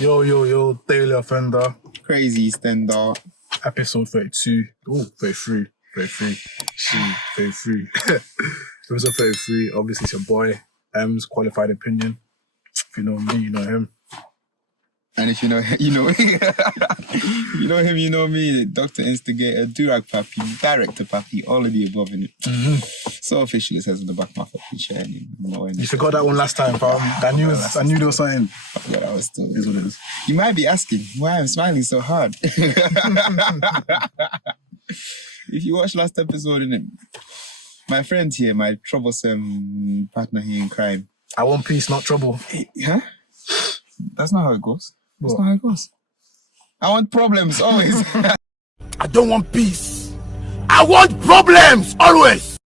Yo, Daily Offender. Crazy Stender. Episode 32. Oh, 33. 33. Episode 33. Obviously, it's your boy, M's Qualified Opinion. If you know me, you know him. And if you know him, you know you know him, you know me, Dr. Instigator, Durag Papi, Director Papi, all of the above in it. Mm-hmm. So officially it says in the back of my fucking chair. You forgot that one last time, fam. I knew there was something. I forgot that was still is what it is. You might be asking why I'm smiling so hard. If you watched last episode, innit, my friend here, my troublesome partner here in crime. I want peace, not trouble. Huh? That's not how it goes. That's not how it goes. I want problems, always. I don't want peace. I want problems, always.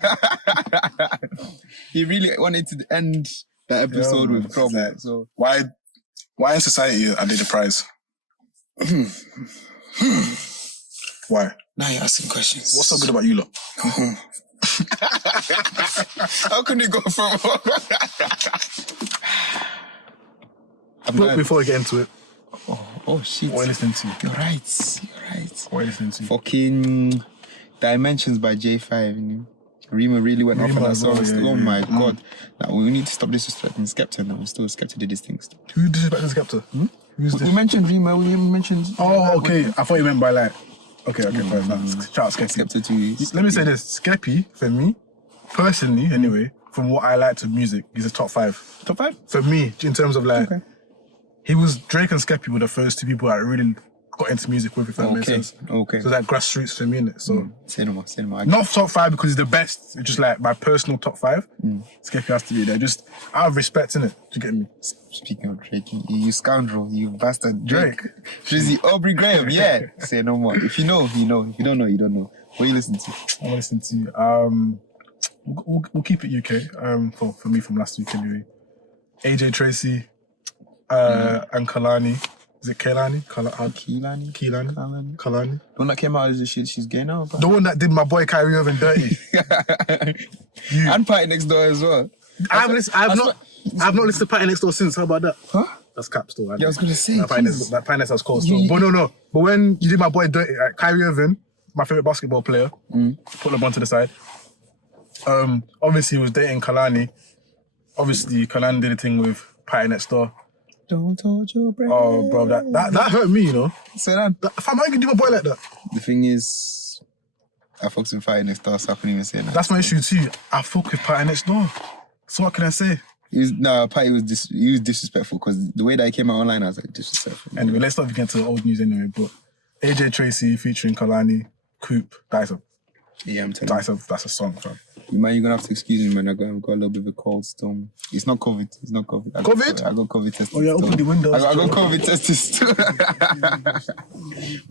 He really wanted to end the episode with problems. Like, so why in society are they the prize? Why? Now you're asking questions. What's so good about you lot? How can you go from... Before we get into it. Oh shit. What are you listening to? You're right. What are you listening to? Fucking Dimensions by J5. You know? Rima really went off on that song. Oh my god. Now we need to stop disrespecting Skepta now. We're still Skepta did these things. Who disrespected Skepta? We mentioned Rima, we mentioned... Oh, okay. I thought you meant by like... Okay, fine. Shout out Skepta too. Let me say this. Skeppy, for me, personally, anyway, from what I like to music, he's a top 5. Top 5? For me, in terms of like... Okay. He was... Drake and Skeppy were the first two people I really got into music with, if that makes sense. Okay. So that grassroots for me, innit? So... Cinema. Not top 5 because he's the best. It's just like my personal top 5. Skeppy has to be there. Just out of respect, innit? Do you get me? Speaking of Drake, you scoundrel, you bastard. Drake. Drizzy Aubrey Graham, yeah. Say no more. If you know, you know. If you don't know, you don't know. What are you listening to? I'm listening to... We'll keep it UK. For me from last week anyway. AJ Tracy and Kalani. Is it Kehlani? Kehlani. The one that came out as she's gay now? The one that did my boy Kyrie Irving dirty. And Party Next Door as well. I've not listened to Party Next Door since. How about that? Huh? That's cap still. Yeah, I was gonna say that Party Next Door was cold still. But no. But when you did my boy dirty, Kyrie Irving, my favorite basketball player, put LeBron to the side. Obviously he was dating Kalani. Obviously Kalani did a thing with Party Next Door. Don't hold your breath. Oh, bro, that hurt me, you know. So that fam, how you can do my boy like that? The thing is, I fucked with Party Next Door, so I couldn't even say that. That's my issue too. I fuck with Party Next Door. So what can I say? Party was disrespectful because the way that he came out online, I was like, disrespectful. Anyway, let's not get to the old news anyway. But AJ Tracy featuring Kalani, Coop, that's a song, fam. Man, you're gonna have to excuse me, man. I got a little bit of a cold storm. It's not COVID. COVID? I got COVID tested. Oh yeah, open the windows. I got COVID tested still.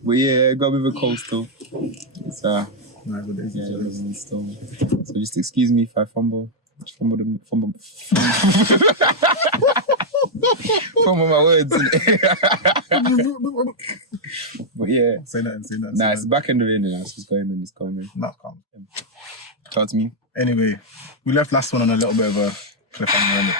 But yeah, I got a bit of a cold storm. It's storm. So just excuse me if I fumble fumble my words. But yeah. Say that. Nah, it's back in the rain now. It's going in. Nah, calm. Talk to me. Anyway, we left last one on a little bit of a cliffhanger,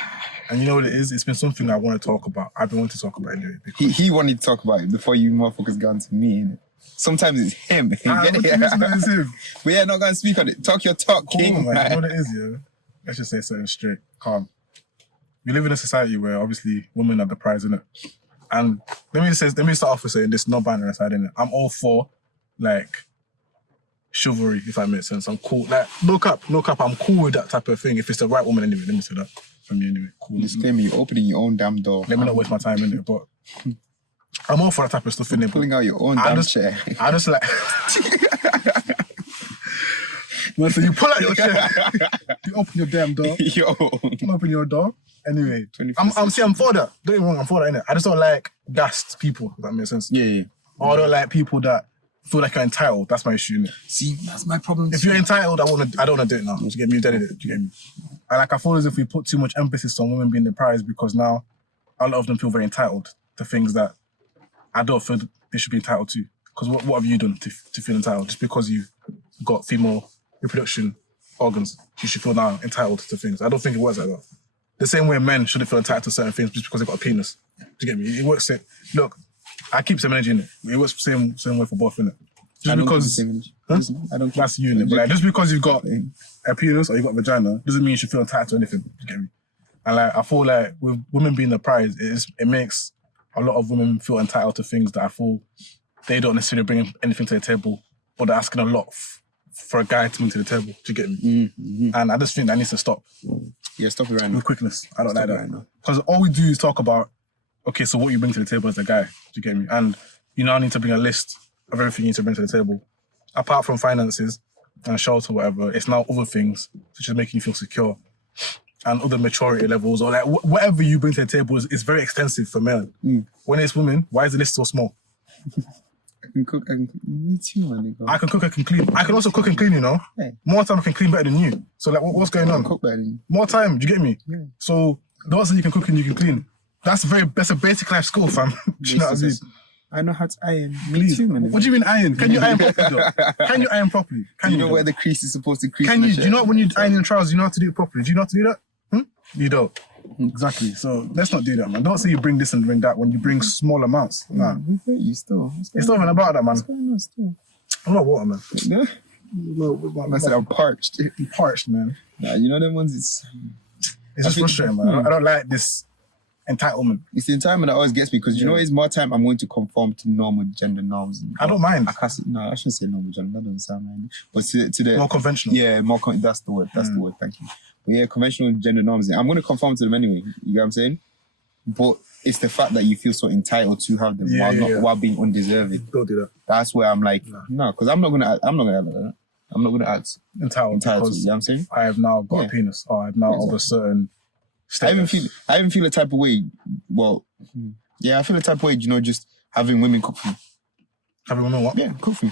and you know what it is? It's been something I want to talk about. I've been wanting to talk about anyway. He wanted to talk about it before you motherfuckers got to me, innit? Sometimes it's him. It's him. But yeah, not gonna speak on it. Talk your talk, king. You know what it is, yeah? Let's just say something straight. Calm. We live in a society where obviously women are the prize, innit? And let me start off with saying this, no banter aside, innit? I'm all for like chivalry, if that makes sense. I'm cool. Like, no cap, I'm cool with that type of thing. If it's the right woman anyway, let me say that. For me anyway. Cool. Disclaimer, you're opening your own damn door. Let me not waste my time in it, but I'm all for that type of stuff in it. Pulling out your own damn chair. I just like well, so you pull out your chair, you open your damn door. You open your door. Anyway, I'm for that. Don't get me wrong, I'm for that, innit? I just don't like gassed people, if that makes sense. Yeah. Or I don't like people that feel like you're entitled. That's my issue, innit? See, that's my problem. If you're entitled, I don't want to do it now. Do you get me? You did it. Do you get me? And like, I feel as if we put too much emphasis on women being the prize because now a lot of them feel very entitled to things that I don't feel they should be entitled to. Because what have you done to feel entitled? Just because you've got female reproduction organs, you should feel now entitled to things. I don't think it works like that. The same way men shouldn't feel entitled to certain things just because they've got a penis. Do you get me? It works. Look, I keep same energy in it. It works same way for both, innit? Just because I don't. That's you, innit? But like, just because you've got a penis or you've got a vagina doesn't mean you should feel entitled to anything. Do you get me? And like, I feel like with women being the prize, it makes a lot of women feel entitled to things that I feel they don't necessarily bring anything to the table, but they're asking a lot for a guy to bring to the table. Do you get me? Mm-hmm. And I just think that needs to stop. Yeah, stop it right now. With quickness. I don't Stop like it right that. now. Because all we do is talk about, okay, so what you bring to the table as a guy. Do you get me? And you now need to bring a list of everything you need to bring to the table. Apart from finances and shelter, whatever, it's now other things, such as making you feel secure and other maturity levels, or like whatever you bring to the table is very extensive for men. When it's women, why is the list so small? I can cook. Me too, man. I can cook, I can clean. I can also cook and clean, you know? Yeah. More time I can clean better than you. So like, what's going on? Cook better than you. More time, do you get me? Yeah. So don't say you can cook and you can clean. That's a basic life skill, fam. Do you know what I mean? I know how to iron. Please. Me too, man. What do you mean iron? Can you iron properly though? Can you iron properly? Do you know where the crease is supposed to crease? Can you? Do you know when you iron your trousers, you know how to do it properly? Do you know how to do that? You don't. Exactly. So let's not do that, man. Don't say you bring this and bring that when you bring small amounts. Nah. You still. It's not even about that, man. What's going on still? I'm not water, man. Yeah. I said I'm parched. I'm parched, man. Nah, you know them ones. It's just frustrating, man. I don't like this entitlement. It's the entitlement that always gets me because you know it's more time I'm going to conform to normal gender norms. I don't mind. I shouldn't say normal gender. That doesn't sound right. But to the more conventional. Yeah, that's the word. That's the word. Thank you. But yeah, conventional gender norms. I'm going to conform to them anyway. You know what I'm saying? But it's the fact that you feel so entitled to have them while being undeserving. Don't do that. That's where I'm like, no, because I'm not gonna act like that. I'm not gonna act entitled to, you know what I'm saying? I have now got a penis, or I have now of a certain status. I even feel a type of way. Well, yeah, I feel a type of way. You know, just having women cook for me. Having women what? Yeah, cook for me.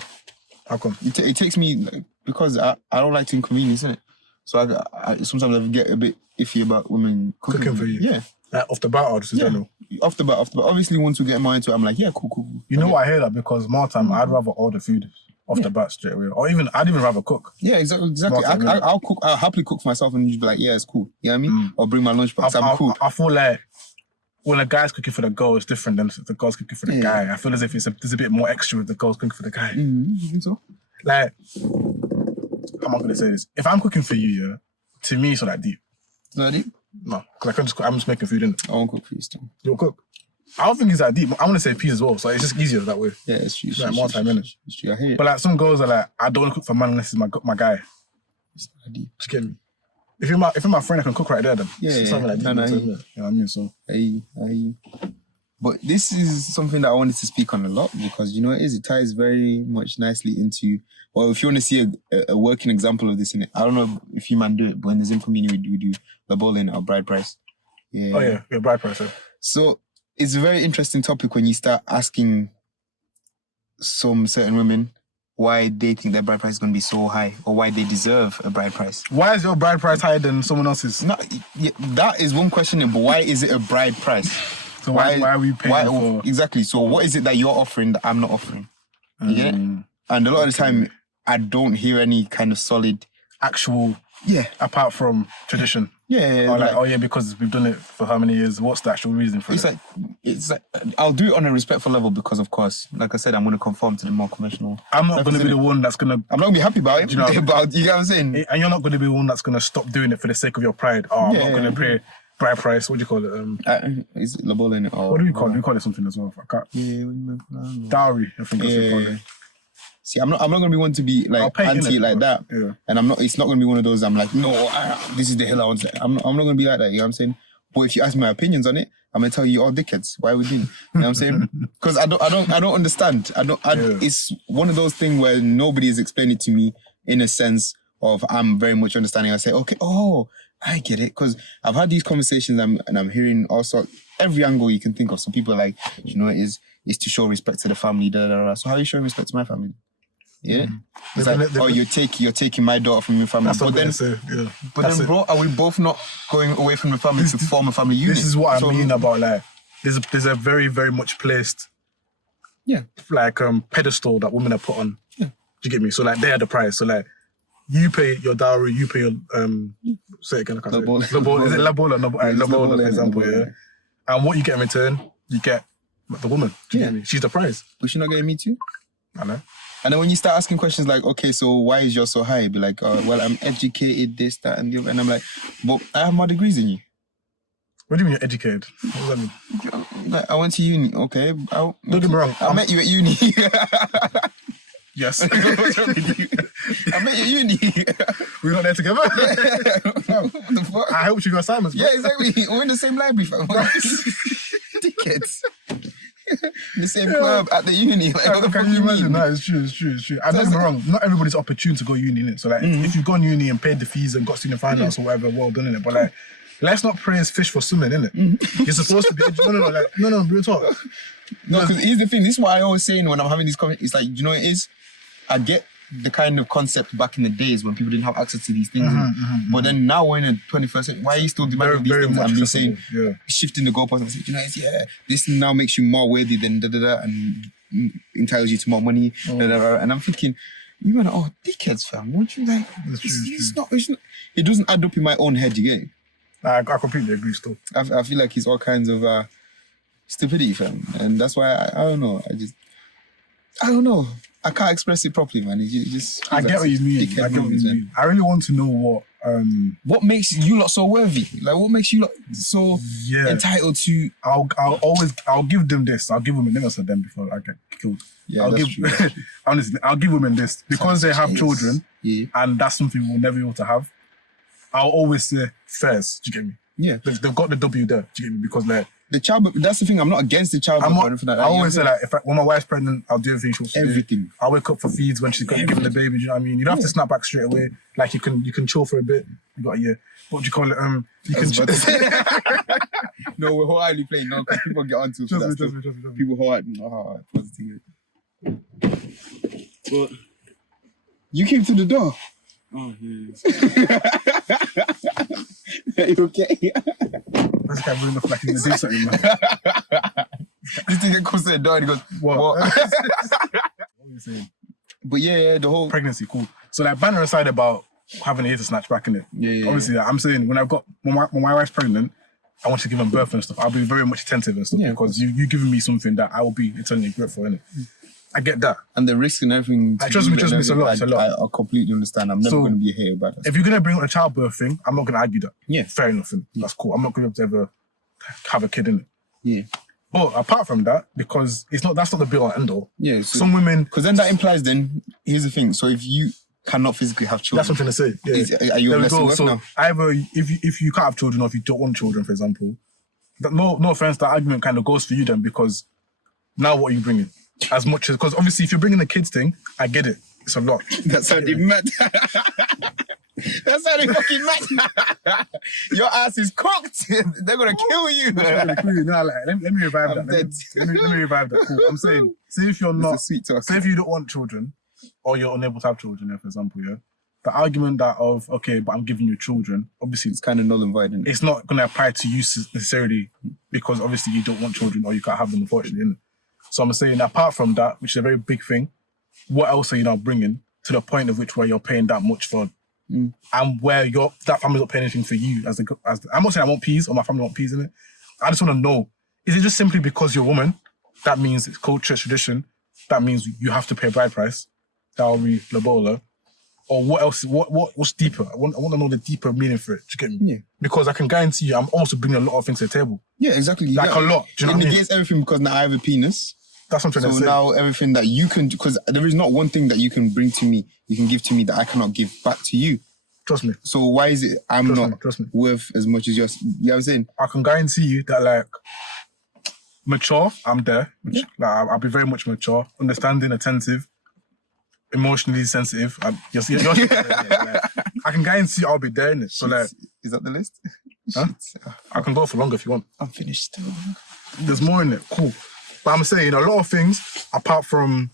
How come? It takes me like, because I don't like to inconvenience, innit? So I sometimes I get a bit iffy about women cooking for you. Yeah. Off the bat or just in general? Off the bat. Obviously, once we get more into it, I'm like, yeah, cool. You know what, I hear that because more time I'd rather order food off the bat straight away. Or I'd even rather cook. Yeah, exactly. I'll cook. I'll happily cook for myself and just be like, yeah, it's cool. You know what I mean? Or bring my lunchbox. I'm cool. I feel like when a guy's cooking for the girl, it's different than if the girl's cooking for the guy. I feel as if there's a bit more extra with the girl's cooking for the guy. You think so? Like, how am I going to say this? If I'm cooking for you, to me, it's not that deep. It's not deep? No, because I'm just making food, innit? I won't cook for you still. You'll cook? I don't think it's that deep. I'm going to say peas as well, so it's just easier that way. Yeah, it's true. It's like more time, innit? It's true, I hear it. But like some girls are like, I don't want to cook for man unless it's my guy. It's not deep. Just get me. If you're my friend, I can cook right there then. It's something like that. You know what I mean? So But this is something that I wanted to speak on a lot because you know it ties very much nicely into, well, if you want to see a working example of this in it, I don't know if you man do it, but in the Zim community we do the bowling or bride price. Yeah. Oh yeah, your bride price. Yeah. So it's a very interesting topic when you start asking some certain women why they think their bride price is going to be so high or why they deserve a bride price. Why is your bride price higher than someone else's? No, that is one question, but why is it a bride price? So why are we paying for... Exactly. So what is it that you're offering that I'm not offering? You get it? And a lot of the time, I don't hear any kind of solid... actual... Yeah. Apart from tradition. Yeah. Or like, because we've done it for how many years? What's the actual reason for it? It's like, I'll do it on a respectful level because, of course, like I said, I'm going to conform to the more conventional... I'm not going to be the one that's going to... I'm not going to be happy about it. You know, you get what I'm saying? And you're not going to be the one that's going to stop doing it for the sake of your pride. I'm not going to pay bride price. What do you call it? Is it Labola in it? What do we call it? We call it something as well. I can't... Yeah. Dowry, I think that's what we call it. See, I'm not going to be one to be like anti like that. Yeah. And it's not going to be one of those I'm like, no, this is the hell I want to... I'm not going to be like that, you know what I'm saying? But if you ask me my opinions on it, I'm going to tell you, you're all dickheads. Why are we doing it? You know what I'm saying? Because I don't understand. It's one of those things where nobody has explained it to me in a sense of I'm very much understanding. I say, okay, I get it. Because I've had these conversations and I'm hearing all sorts, every angle you can think of. Some people are like, you know, is to show respect to the family. So how are you showing respect to my family? Yeah, it's like, you're taking my daughter from your family. Bro, are we both not going away from the family to form a family unit? This is what I mean about like, there's a very, very much placed, pedestal that women are put on. Yeah. Do you get me? So like, they are the prize. So like, you pay your dowry, you pay your say it again. Is it La Bola, for example? Yeah. And what you get in return you get the woman. Do you get me? She's the prize. But she not getting me too? I know. And then when you start asking questions like, okay, so why is yours so high? Be like, well, I'm educated, this, that, and the other. And I'm like, but I have more degrees than you. What do you mean you're educated? What does that mean? Like, I went to uni, okay? Don't get me wrong. I met you at uni. Yes. I met you at uni. We're not there together? What the fuck? I helped you with assignments, bro. Yeah, exactly. We're in the same library, fam. Dickheads. In the same club at the uni. Like, what the fuck Can you imagine? mean? No, it's true. And don't get me wrong, not everybody's opportune to go uni, innit? So, like, if you've gone uni and paid the fees and got student finance or whatever, well done, innit? But, like, let's not praise fish for swimming, innit? You're supposed to be... No, real talk. No, because here's the thing. This is what I always say when I'm having these comments. It's like, you know what it is? I get the kind of concept back in the days when people didn't have access to these things. But then now we're in the 21st century. Why are you still demanding these things? I'm just saying, shifting the goalposts and saying, you know, this now makes you more worthy than da-da-da and entitles you to more money. Da-da-da. And I'm thinking, you man, dickheads, fam. What you like? It's not, it doesn't add up in my own head, you get it? I completely agree still. I feel like it's all kinds of stupidity, fam. And that's why I don't know. I don't know. I can't express it properly, man. I get what you mean. I really want to know what makes you lot so worthy. Like, what makes you lot so entitled to? I'll give them this. I'll give women. Never said them before I get killed. Yeah, true. Honestly, I'll give women this because they have children, and that's something we'll never be able to have. I'll always say fairs. Do you get me? Yeah, they've got the W there. Do you get me? Because like. The childbirth, that's the thing. I'm not against the childbirth or anything like that. I always say, like, when my wife's pregnant, I'll do everything she'll do. Everything. I'll wake up for feeds when she's giving the baby. Do you know what I mean? You don't have to snap back straight away. Like, you can chill for a bit. You got a year. What do you call it? You can chill. No, we're wholeheartedly playing. No, because people get onto it. Trust me. People wholeheartedly. Positive. What? You came to the door. Oh, yes. Are you okay? This guy really looks like he's gonna do something, man. This thing comes to the door and he goes, What? what? What are you saying? But yeah, the whole Pregnancy, cool. So like banner aside about having a year to snatch back in it. Yeah. Obviously, like, I'm saying when my wife's pregnant, I want to give them birth and stuff. I'll be very much attentive and stuff because you giving me something that I will be eternally grateful in it. I get that. And the risk and everything. Trust me, it's a lot. I completely understand. I'm never going to be a hater about that. If you're going to bring up a childbirth thing, I'm not going to argue that. Yeah. Fair enough. That's cool. I'm not going to ever have a kid in it. Yeah. But apart from that, because that's not the be all and end all. Yeah. Some women. Because then that implies here's the thing. So if you cannot physically have children. That's what I'm trying to say. Yeah. Are you less worth So now? either if you can't have children or if you don't want children, for example, no offense, that argument kind of goes for you then because now what are you bringing? As much as, because obviously if you're bringing the kids thing, I get it. It's a lot. That's how they met. That's how they fucking met. Your ass is cooked. They're going to kill you. No, like, let me revive I'm that. dead. Let me revive that. Cool. I'm saying, say if you're not, sweet talk. say if you don't want children or you're unable to have children, for example, the argument that of, okay, but I'm giving you children, obviously It's kind of null and void, isn't it? it's not going to apply to you necessarily because obviously you don't want children or you can't have them, unfortunately, innit? So I'm saying, apart from that, which is a very big thing, what else are you now bringing to the point of which where you're paying that much for, and where that family's not paying anything for you? I'm not saying I want peas or my family want peas in it. I just want to know: is it just simply because you're a woman? That means it's culture, tradition. That means you have to pay a bride price, dowry, lobola, or what else? What's deeper? I want to know the deeper meaning for it. Do you get me? Yeah. Because I can guarantee you, I'm also bringing a lot of things to the table. Yeah, exactly. Like a lot. Do you know what I mean? It negates everything because now I have a penis. That's what I'm trying to So say. now everything that you can, because there is not one thing that you can bring to me, you can give to me that I cannot give back to you. Trust me. So why is it Trust me. worth as much as yours? You know what I'm saying? I can guarantee you that, like, mature, I'm there. Like, I'll be very much mature, understanding, attentive, emotionally sensitive. I can guarantee I'll be there in it. So, like, Is that the list? Huh? I can go for longer if you want. I'm finished. There's more in it. Cool. But I'm saying a lot of things, apart from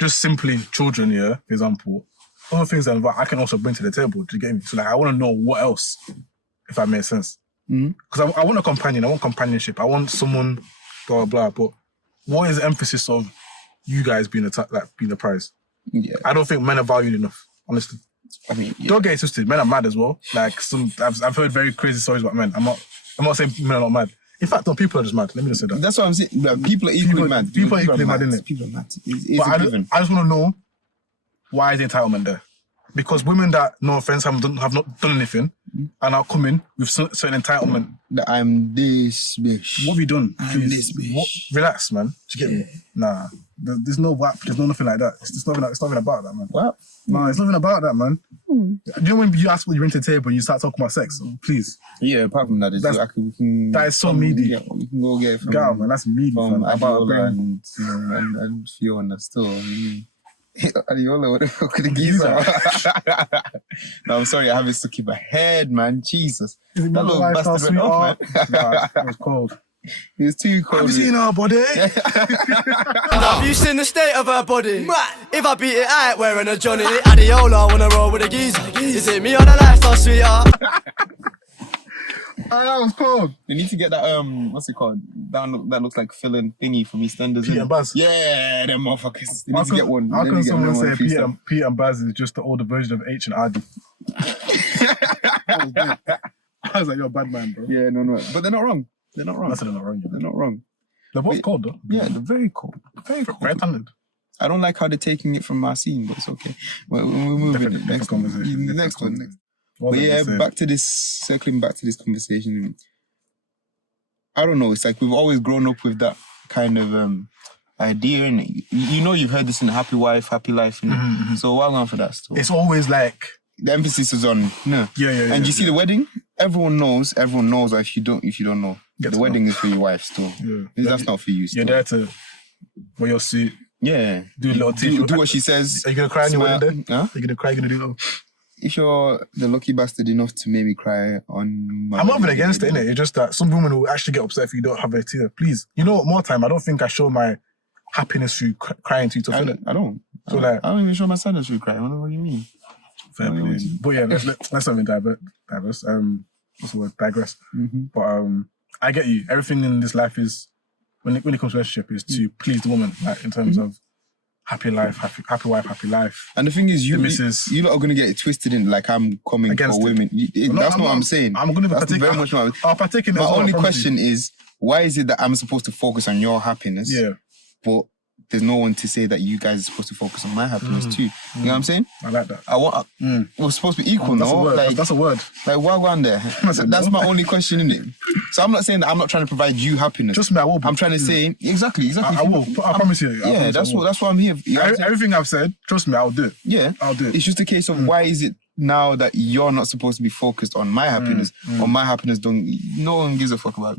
just simply children, for example, other things that I can also bring to the table. Do you get me? So, like, I want to know what else, if that makes sense. Because I want a companion. I want companionship. I want someone, blah, blah, blah. But what is the emphasis of you guys being the prize? Yeah. I don't think men are valued enough, honestly. I mean, Don't get it twisted. Men are mad as well. Like, I've heard very crazy stories about men. I'm not saying men are not mad. In fact, no, people are just mad. Let me just say that. That's what I'm saying. Like, people are equally mad. People are equally mad, innit? People are mad. It's But a given. I just want to know why is the entitlement there? Because women that, no offense, have not done anything and are coming with certain entitlement. That I'm this bitch. What have you done? I'm Please? this bitch. Relax, man. Do you get me? Nah. There's no WAP. There's no nothing like that. It's nothing about that, man. What? No, it's nothing about that, man. Do you know when you ask what you bring to the table and you start talking about sex? Please. Yeah, apart from that, That is so meaty. Yeah, we can go get it from... Girl, man, that's meaty, From fam. Adiola and Fiona still. Adiola, what the fuck could the geezer? No, I'm sorry, I have it to keep my head, man. Jesus. That little bastard went off, man. Nah, it was cold. It was too cold. Have you seen her body? Have you seen the state of her body? If I beat it, I ain't wearing a Johnny. Adiola wanna roll with a geezer. Is it me or the lifestyle, sweetheart? Oh, that was cold. They need to get that, what's it called? That looks like filling thingy from EastEnders. Pete and Baz. Yeah, them motherfuckers. They need to get one. How They can need to get someone one say freestyle. Pete and Baz is just the older version of H and Adi? I was like, you're a bad man, bro. Yeah, no. But they're not wrong. They're not wrong. That's not wrong. They're not wrong. They're both cold, though. Yeah, they're very cold. Very cold. Very talented. I don't like how they're taking it from Marcin, but it's okay. We're moving. Different conversation. Next one. What But was I yeah, saying? circling back to this conversation. I don't know. It's like we've always grown up with that kind of idea, and you know, you've heard this in Happy Wife, Happy Life, and so well on for that stuff. It's always like The emphasis is on no. Yeah. And you see the wedding. Everyone knows. Or if you don't know, the wedding is for your wife still. Yeah. That's not for you. Still. You're there to wear your suit. Yeah. Do a little do what she says. Are you gonna cry on your wedding day? Huh? Are you gonna cry? You're gonna do little. If you're the lucky bastard enough to make me cry on my... I'm not even against it, innit? It's just that some women will actually get upset if you don't have a tear. Please. You know what? More time, I don't think I show my happiness through crying too tough, innit? I don't. So like... I don't even show my sadness through crying. What do you mean? Fair play. But yeah, let's not even diverse. What's the word? Digress. But I get you. Everything in this life is... When it comes to relationship, is to please the woman, like in terms of happy life, happy wife, happy life. And the thing is, you're not going to get it twisted in like I'm coming Against for women. That's not what I'm saying. I'm going to That's partake. very much what I'll partake in it. My only question is, why is it that I'm supposed to focus on your happiness? Yeah. But there's no one to say that you guys are supposed to focus on my happiness too. You know what I'm saying? I like that. We're supposed to be equal, That's no? a word. Like, That's a word. Like, what go on there? That's my only question, innit? So I'm not saying that I'm not trying to provide you happiness. Trust me, I will. I'm trying to say exactly. I will. I promise you. Yeah, that's what I'm here. You know what I'm saying? Everything I've said, trust me, I'll do it. Yeah, I'll do it. It's just a case of why is it now that you're not supposed to be focused on my happiness, or my happiness no one gives a fuck about.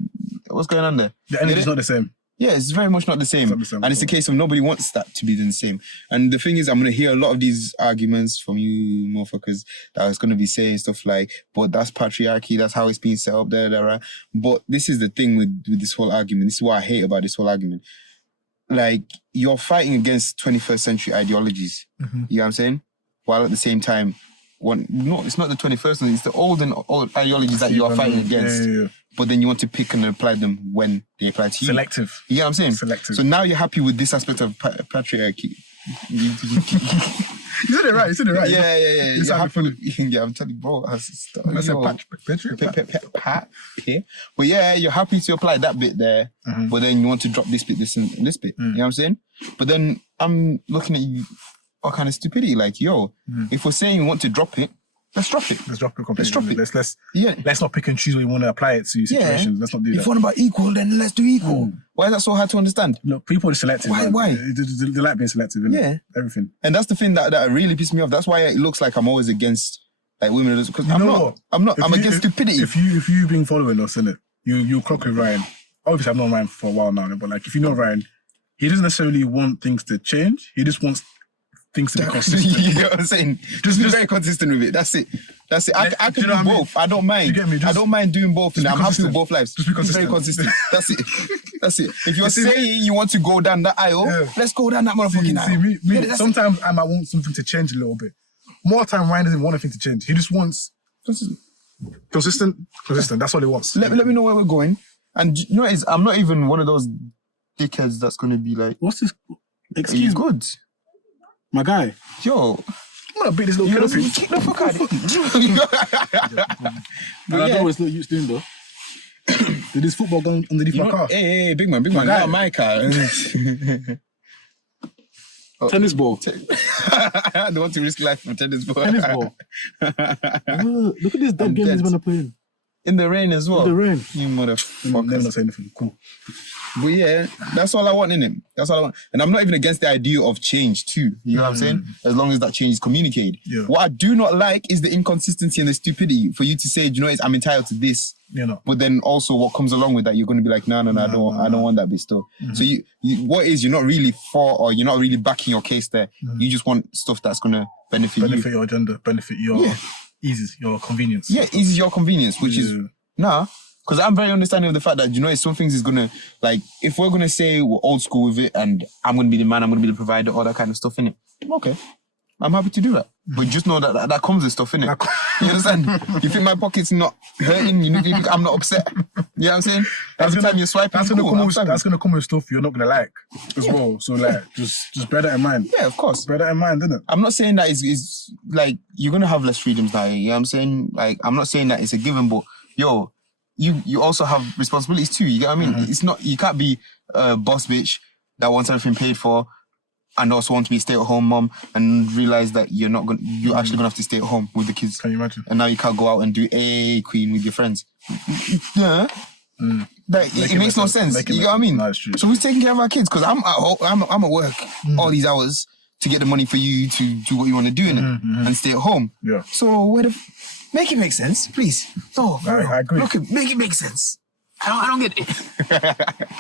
What's going on there? The energy's not the same. Yeah, it's very much not the same. And it's a case of nobody wants that to be the same. And the thing is, I'm going to hear a lot of these arguments from you motherfuckers that is going to be saying stuff like, but that's patriarchy, that's how it's being set up, right? But this is the thing with this whole argument. This is what I hate about this whole argument. Like, you're fighting against 21st century ideologies. You know what I'm saying? While at the same time, it's not the 21st century, it's the old ideologies that you are fighting against. Yeah. But then you want to pick and apply them when they apply to you. Selective. You know what I'm saying? Selective. So now you're happy with this aspect of patriarchy. You said it right. Yeah. You're happy. Yeah, I'm telling you, bro. I said Pat. But yeah, you're happy to apply that bit there, but then you want to drop this bit, this and this bit. You know what I'm saying? But then I'm looking at you, all kind of stupidity. Like, yo, if we're saying we want to drop it, let's drop it. Let's drop it completely. Let's drop it. Let's not pick and choose where you want to apply it to situations. Let's not do that. If you want about equal, then let's do equal. Why is that so hard to understand? Look, people are selective. Why? Man. Why? They like being selective, innit? Yeah. Everything. And that's the thing that really pissed me off. That's why it looks like I'm always against like women. Because I'm not. I'm against stupidity. If you've been following us, innit, you clock with Ryan. Obviously, I've known Ryan for a while now, but like if you know Ryan, he doesn't necessarily want things to change. He just wants things to be consistent. You get what I'm saying? Just be very consistent with it. That's it. I can do both. I don't mind. You get me? I don't mind doing both. I'm happy with both lives. Just be consistent. Very consistent. That's it. That's it. If you're saying you want to go down that aisle, let's go down that motherfucking aisle. Me, sometimes I might want something to change a little bit. More time, Ryan doesn't want anything to change. He just wants consistent. That's all he wants. Let me know where we're going. And you know what it is? I'm not even one of those dickheads that's going to be like, what's this? Excuse me. Good. My guy. Yo. I'm gonna beat this little kid up. Kick the fuck out of him. I don't know what it's not used doing though. Did this football go underneath my car? Hey, big man, guy. not my car. Tennis ball. I don't want to risk life for tennis ball. Tennis ball. Look at this dead game he's gonna play in. In the rain as well. In the rain. You Never motherfucker. not say anything. Cool. But yeah, that's all I want in him. That's all I want. And I'm not even against the idea of change too. You know what I'm saying? As long as that change is communicated. Yeah. What I do not like is the inconsistency and the stupidity for you to say, you know, I'm entitled to this. You know. But then also what comes along with that, you're going to be like, no, I don't want that bit still. So you you're not really for, or you're not really backing your case there. You just want stuff that's going to benefit you. Your agenda, benefit your ease, your convenience. Yeah, easy your convenience, which is, because I'm very understanding of the fact that, you know, some things is going to, like, if we're going to say we're old school with it and I'm going to be the man, I'm going to be the provider, all that kind of stuff, innit? Okay. I'm happy to do that. But just know that comes with stuff, innit? You understand? You think my pocket's not hurting? You think I'm not upset? You know what I'm saying? Every time you're swiping, that's gonna come with stuff you're not gonna like as well. So like, just bear that in mind. Yeah, of course. Bear that in mind, innit? I'm not saying that is like you're gonna have less freedoms now. You know what I'm saying? Like, I'm not saying that it's a given, but yo, you also have responsibilities too. You get what I mean? It's not, you can't be a boss bitch that wants everything paid for and also want to be a stay-at-home mom and realize that you're actually gonna have to stay at home with the kids. Can you imagine? And now you can't go out and do a queen with your friends. Yeah. Like, it makes no sense. You get what I mean? No, it's true. So who's taking care of our kids? Because I'm at home, I'm at work all these hours to get the money for you to do what you want to do in it and stay at home. Yeah. So make it make sense, please. No, I agree. Look, make it make sense. I don't get it.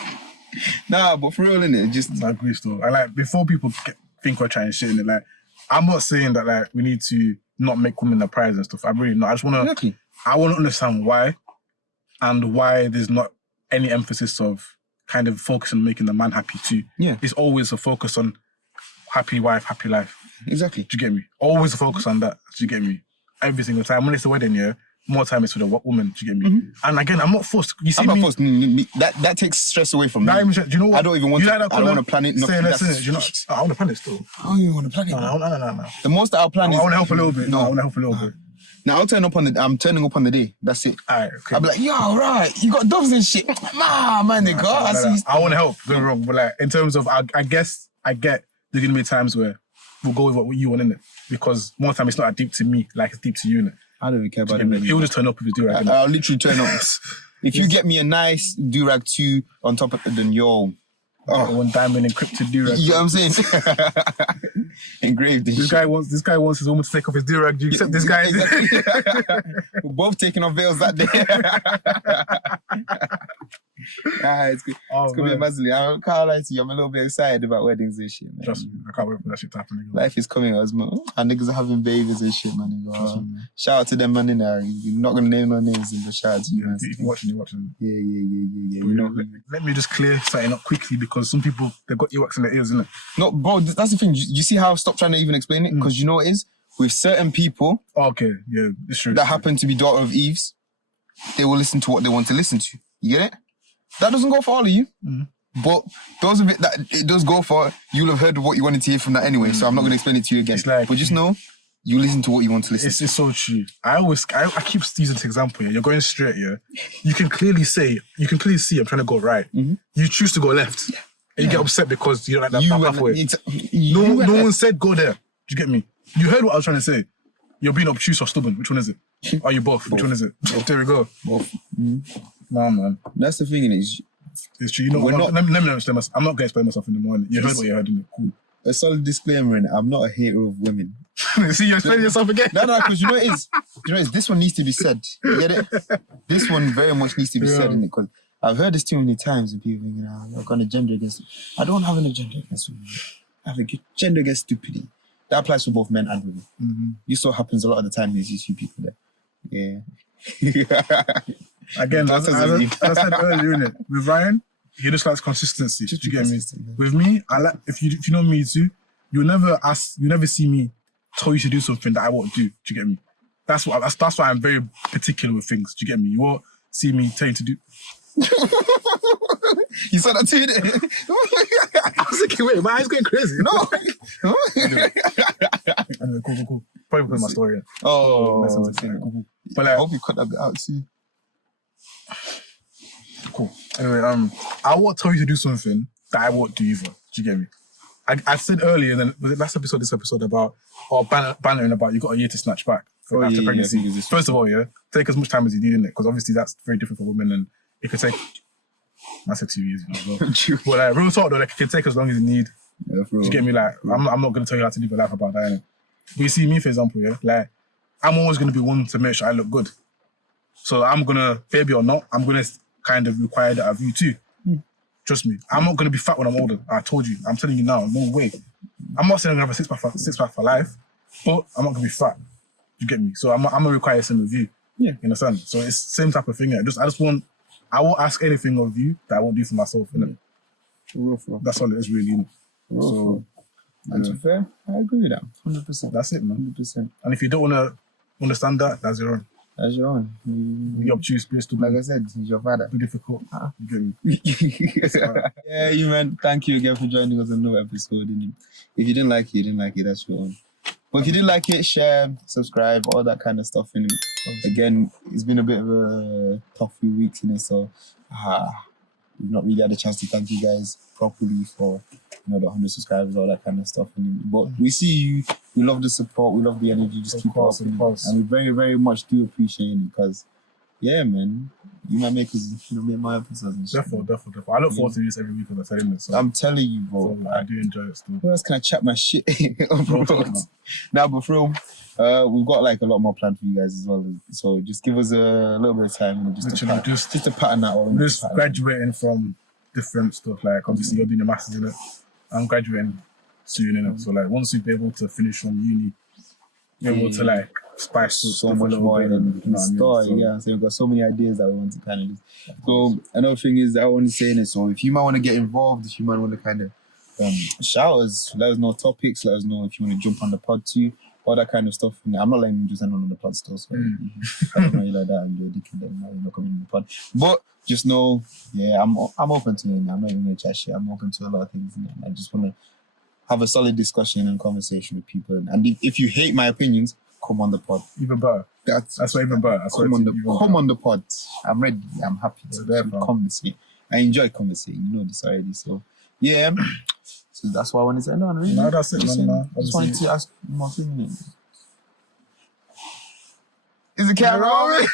Nah, but for real, innit? Just I agree still. I like, before people think we're trying shit in it, like, I'm not saying that like we need to not make women the prize and stuff. I'm really not. I just wanna understand why, and why there's not any emphasis of kind of focus on making the man happy too. Yeah. It's always a focus on happy wife, happy life. exactly. Do you get me? Always a focus on that. Do you get me? Every single time. When it's a wedding, yeah, more time is for the woman. Do you get me? And again, I'm not forced. You see, I'm not forced. That takes stress away from me. Do you know what? I don't even want to. I don't want to plan it. Say, listen, do you know? I want to plan it still. I don't even want to plan it. No. The most that I'll plan is. I want to help a little bit. No, I want to help a little bit. Now I'm turning up on the day. That's it. Alright, okay. I'll be like, yo, right, you got doves and shit. Man, nigga. I see. I want to help. Don't get me wrong, but like in terms of, I guess I get there's gonna be times where we'll go with what you want in it, because more time it's not that deep to me like it's deep to you in it. I don't even care about him. He'll just turn up with his do-rag. I'll literally turn up. If you get me a nice do-rag too on top of it, then yo. One diamond encrypted do-rag. You know what I'm saying? Engraved. This guy wants his woman to take off his do-rag. Do you accept this guy? Exactly. We're both taking off veils that day. It's good. It's gonna be amazing. I can't lie to you. I'm a little bit excited about weddings and shit, man. Trust me, I can't wait for that shit to happen. Life is coming, us, man. And niggas are having babies and shit, man. Shout out to them, man. In there, you're not gonna name no names, but shout out to you, man. If you're watching. Yeah. You know, let me just clear something up quickly, because some people, they've got earwax in their ears, innit? No, bro, that's the thing. You see how I stopped trying to even explain it? Because you know what it is? With certain people Okay, yeah, it's true. that happen to be daughter of Eves, they will listen to what they want to listen to. You get it? That doesn't go for all of you. But those of it that it does go for, you'll have heard what you wanted to hear from that anyway. So I'm not going to explain it to you again. It's like, but just know, you listen to what you want to listen to. It's so true. I keep using this example, yeah. You're going straight, yeah. You can clearly see I'm trying to go right. You choose to go left. And you get upset because you don't like that pathway. No one said go there. Do you get me? You heard what I was trying to say. You're being obtuse or stubborn. Which one is it? Are you both? Which one is it? There we go. Both. Nah, man. That's the thing, is it's true. You know, let me explain myself. I'm not going to explain myself in the morning. You heard what you heard, innit? Cool. a solid disclaimer in it. I'm not a hater of women. See, you're explaining yourself again. No, because you know it is. This one needs to be said. You get it? This one very much needs to be said in it, because I've heard this too many times and people thinking, I've got an agenda against it. I don't have an agenda against women. I have a agenda against stupidity. That applies for both men and women. Mm-hmm. This so happens a lot of the time. There's these few people there. Yeah. Again, as I said earlier, innit? With Ryan, he just likes consistency. Do you get me? With me, I like if you know me too, you never see me tell you to do something that I won't do. Do you get me? That's why I'm very particular with things. Do you get me? You won't see me tell you to do. You said that too, didn't I was thinking, wait, my eyes going crazy. No. Anyway, cool. Probably put my story in. Oh, cool. But I hope you cut that bit out too. Cool. Anyway, I won't tell you to do something that I won't do either. Do you get me? I said earlier, and then was it last episode, this episode about bantering about you got a year to snatch back after pregnancy. Yeah, First of all, take as much time as you need in it, because obviously that's very different for women, and it could take. I said 2 years, as well. But like, real talk though, like, it can take as long as you need. Yeah, Do you get me? Like, I'm not gonna tell you how to live your life about that. Innit? But you see me, for example, like, I'm always gonna be one to make sure I look good. So I'm gonna, baby or not, I'm gonna kind of require that of you too. Trust me. I'm not gonna be fat when I'm older. I told you. I'm telling you now. No way. I'm not saying I'm gonna have a six pack for life, but I'm not gonna be fat. You get me? So I'm gonna require some of you. Yeah. You understand? So it's the same type of thing. I won't ask anything of you that I won't do for myself. Innit? That's all it is really. So, and to be fair, I agree with that. 100%. That's it, man. 100%. And if you don't wanna understand that, that's your own. That's your own. You up choose place to Like I said, he's your father. be difficult. You get me? Yeah, you man. Thank you again for joining us on another episode. If you didn't like it, you didn't like it. That's your own. But if you did like it, share, subscribe, all that kind of stuff. And again, it's been a bit of a tough few weeks in it, so we've not really had a chance to thank you guys properly for the 100 subscribers, all that kind of stuff. But we see you. We love the support. We love the energy. Just keep up. And we very, very much do appreciate it because, yeah, man, you might make us, make my episodes. Definitely. I look forward to this every week, as I say, so I'm telling you, bro. So I do enjoy it still. Where else can I chat my shit? Now, but from we've got like a lot more planned for you guys as well. So just give us a little bit of time and just to pattern that on. Just graduating from different stuff. Like obviously you're doing your masters in it. I'm graduating soon in it. So like once you've been able to finish from uni, you're able to like spice so much more in store. So we've got so many ideas that we want to kind of do. So another thing is that I want to say in it. So if you might want to get involved, if you might want to kind of shout us, let us know topics, let us know if you want to jump on the pod too, all that kind of stuff. I'm not letting you just end on the pod still, so I don't know you like that and you're dickhead and you're not coming in the pod. But just know, I'm open to it. I'm not even gonna chat shit. I'm open to a lot of things. And I just want to have a solid discussion and conversation with people. And if you hate my opinions, come on the pod. Even better. That's what even better. Come on the pod. I'm ready. I'm happy to conversate. I enjoy conversating. You know this already. So yeah. So that's why I wanted to end on. Really. No, that's it, man. I just wanted to ask more things. Is the camera on me?